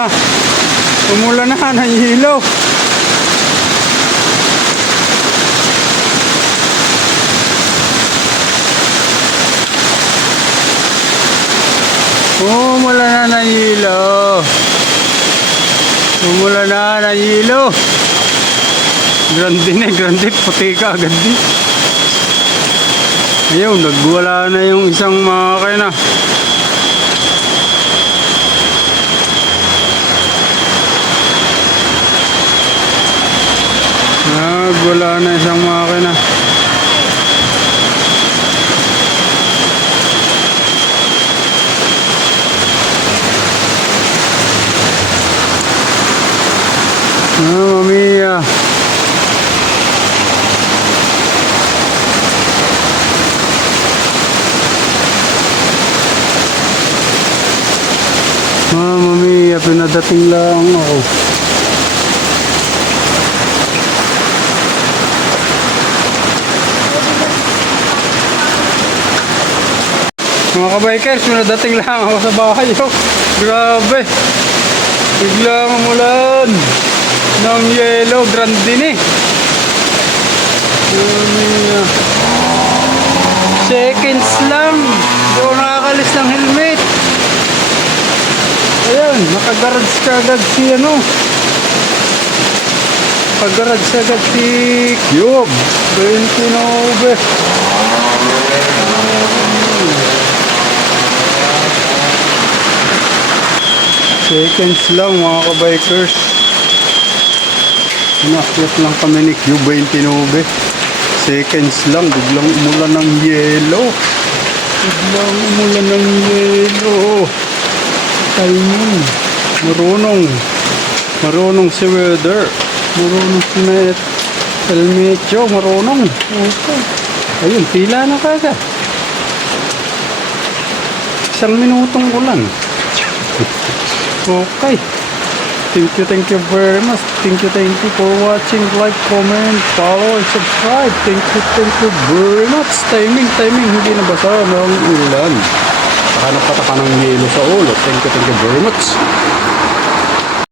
na. Umulan na, nahihilo. Umulan na, nahihilo. Umulan na, nahihilo. Grande na, grande. Puti ka agad din. Ayun, nagwala na yung isang makina. Nagwala na isang makina. Mamma mia. Mamma mia, pinadating lang ako. Mga kabikers, pinadating lang ako sa bahay. Oh. Grabe. Biglang umulan ng yelo, grande ni. Seconds lang. Hindi ako nakakalis ng helmet. Ayan, nakagarage ka agad si ano. Nakagarage ka agad si Cube 29. Seconds lang mga kabikers. Inakyat lang kami ni Cube 29. Seconds lang, biglang umulan ng yelo. Biglang umulan ng yelo. Timing. Marunong si weather. Marunong si Elmetyo. Marunong. Okay. Ayun, pila na kagad. 1 minutong ulan. Okay. Thank you very much. Thank you for watching. Like, comment, follow, and subscribe. Thank you very much. Timing. Hindi nabasa ng ulan. Saka napataka ng yelo sa ulo. Thank you very much.